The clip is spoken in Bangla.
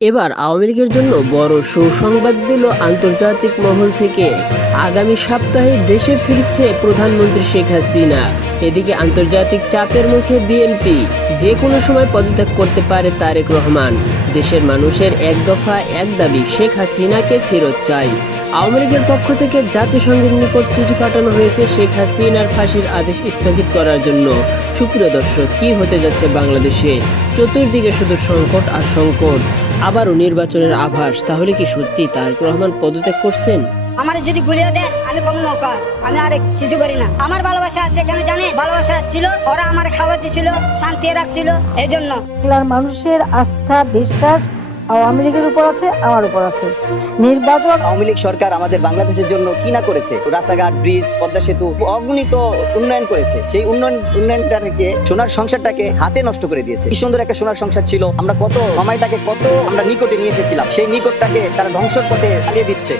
এবার আওয়ামী লীগের জন্য বড় সুসংবাদ দিল আন্তর্জাতিক মহল থেকে। আগামী সপ্তাহে দেশে ফিরছে প্রধানমন্ত্রী শেখ হাসিনা। এদিকে আন্তর্জাতিক চাপের মুখে বিএনপি, যে কোনো সময় পদত্যাগ করতে পারে তারেক রহমান। দেশের মানুষের এক দফা এক দাবি, শেখ হাসিনাকে ফেরত চাই। আওয়ামী লীগের পক্ষ থেকে জাতিসংঘের নিকট চিঠি পাঠানো হয়েছে শেখ হাসিনার ফাঁসির আদেশ স্থগিত করার জন্য। সুপ্রিয় দর্শক, কি হতে যাচ্ছে বাংলাদেশে? চতুর্দিকে শুধু সংকট আর সংকট, আবারও নির্বাচনের আভাস। তাহলে কি সত্যি তারেক রহমান পদত্যাগ করছেন? আমার যদি গুলিয়ে দেন আমি কোনো নৌকা, আমি আরেক কিছু করি না। আমার ভালোবাসা আছে, এখানে জানে ভালোবাসা ছিল, ওরা আমার খাবার দিছিল, শান্তি রাখছিল। এই জন্য বাংলার মানুষের আস্থা বিশ্বাস আওয়ামী লীগের উপর আছে, আমার উপর আছে। নির্বাচন আওয়ামী লীগ সরকার আমাদের বাংলাদেশের জন্য কি না করেছে, রাস্তাঘাট, ব্রিজ, পদ্মা সেতু, অগণিত উন্নয়ন করেছে। সেই উন্নয়নটাকে, সোনার সংসারটাকে হাতে নষ্ট করে দিয়েছে। কি সুন্দর একটা সোনার সংসার ছিল, আমরা কত সময়টাকে কত আমরা নিকটে নিয়ে এসেছিলাম, সেই নিকটটাকে তারা ধ্বংসের পথে চালিয়ে দিচ্ছে।